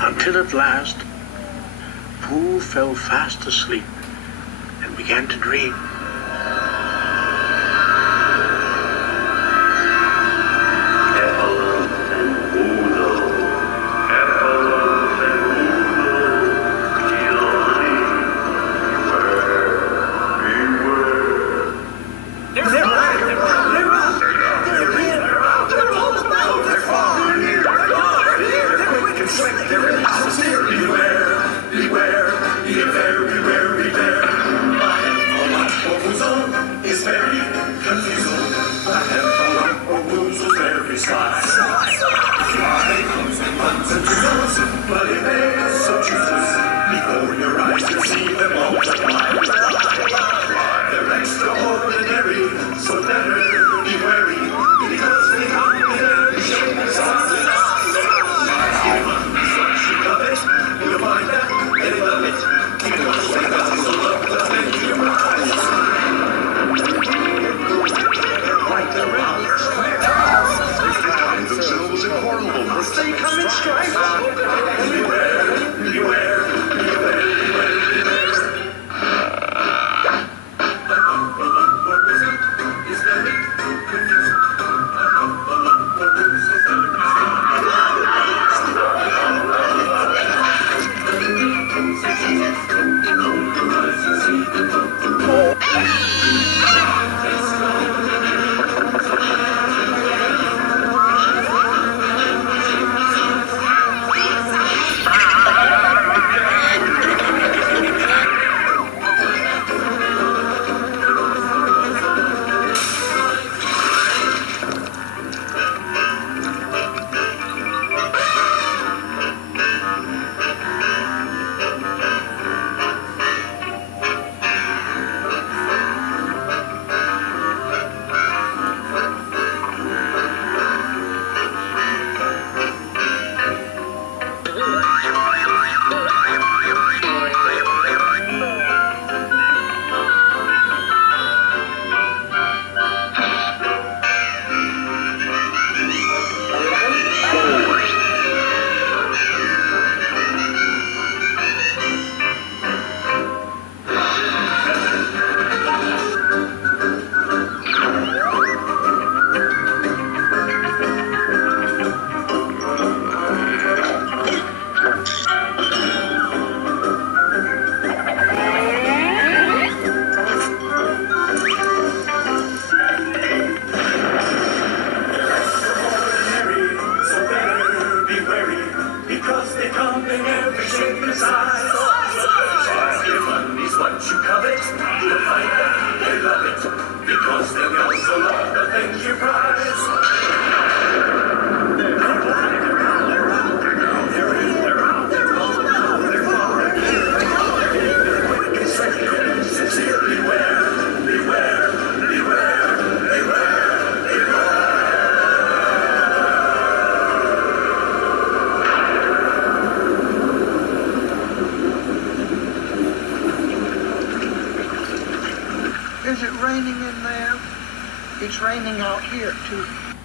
until at last Pooh fell fast asleep and began to dream. But if they are so choose before your eyes to see them multiply, they're extraordinary, so better be wary, because they come in every shape and size. Once you love it, you'll find that they love it, because they also love the things you prize. Right around your square. They find themselves in horrible. They come in strife. Is it raining in there? It's raining out here, too.